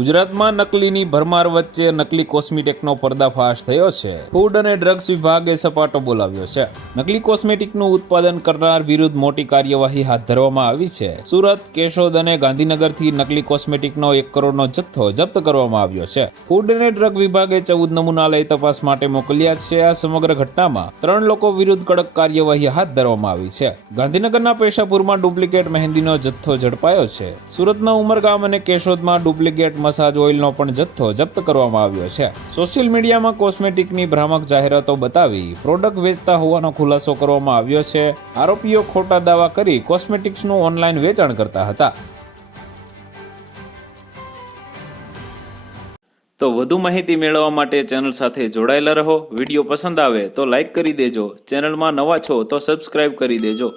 ગુજરાતમાં નકલીની ભરમાર વચ્ચે નકલી કોસ્મેટિકનો પર્દાફાશ થયો છે. ફૂડ અને ડ્રગ્સ વિભાગે સપાટો બોલાવ્યો છે. નકલી કોસ્મેટિકનું ઉત્પાદન કરનાર વિરુદ્ધ મોટી કાર્યવાહી હાથ ધરવામાં આવી છે. સુરત, કેશોદ અને ગાંધીનગરથી નકલી કોસ્મેટિકનો એક કરોડનો જથ્થો જપ્ત કરવામાં આવ્યો છે. ફૂડ અને ડ્રગ વિભાગે ચૌદ નમૂના લઈ તપાસ માટે મોકલ્યા છે. આ સમગ્ર ઘટનામાં ત્રણ લોકો વિરુદ્ધ કડક કાર્યવાહી હાથ ધરવામાં આવી છે. ગાંધીનગરના પેશાપુરમાં ડુપ્લિકેટ મહેંદીનો જથ્થો ઝડપાયો છે. સુરતના ઉમરગામ અને કેશોદમાં ડુપ્લિકેટ મસાજ ઓઇલનો પણ જથ્થો જપ્ત કરવામાં આવ્યો છે. સોશિયલ મીડિયામાં કોસ્મેટિકની ભ્રામક જાહેરાતો બતાવી પ્રોડક્ટ વેચતા હોવાનો ખુલાસો કરવામાં આવ્યો છે. આરોપીઓ ખોટા દાવા કરી કોસ્મેટિક્સનું ઓનલાઈન વેચાણ કરતા હતા. તો વધુ માહિતી મેળવવા માટે ચેનલ સાથે જોડાયેલા રહો. વીડિયો પસંદ આવે તો લાઈક કરી દેજો. ચેનલમાં નવા છો તો સબસ્ક્રાઇબ કરી દેજો.